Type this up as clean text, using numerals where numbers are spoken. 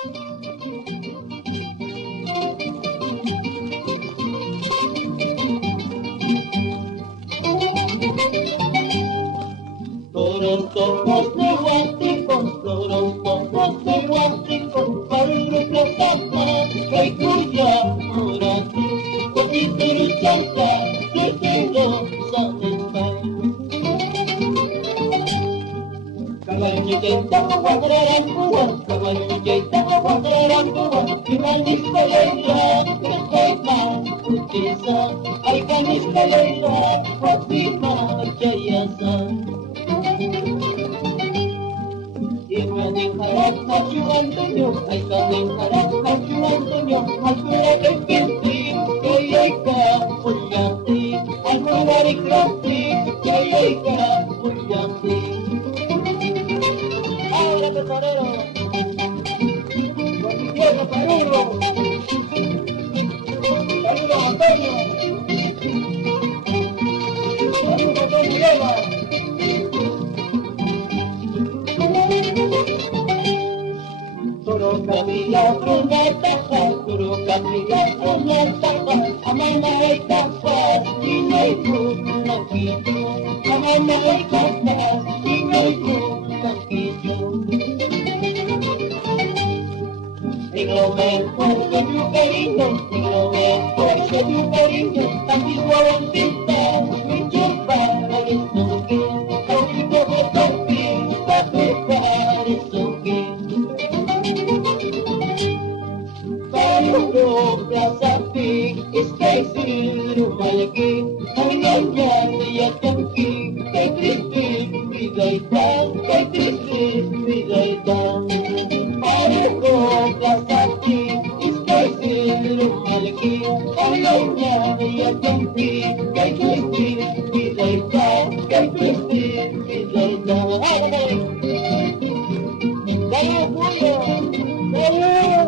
Toros de Guático, toros de Guático, padre plata, hay cuya morati, copitero chanca, deseo saben. Caballo que estaba guadarangua, caballo que estaba guadarangua, y manista leila, que toca, utiliza, hay canista leila, guatima, chayasa. Maju Antonio, ay kaling maju Antonio, magkura kay Pinti, kaya'y ka pulyati, ay mawari krati, kaya'y ka pulyati. Ahora petarero, Guadillo Paruro, saludo Antonio, saludo Antonio Eva. Turo kabila prunetaha, turo kabila prunetaha, amay may kapas, inay ko nakito, amay may kapas, inay ko nakito. Tinglomen po sa dukarinyo, tinglomen po sa dukarinyo, ang iswawang pinta, medyo parang sungkin, ang ito ko topin, pati parang sungkin. Sayuro plastik, iskay rumayagi, ang ganyan niya tangki, kay Kristin bigay tang, kay Kristin bigay tang. Sayuro plastik, iskay rumayagi, ang ganyan niya tangki, kay Kristin bigay tang, kay Kristin bigay tang. Daya kuya, daya!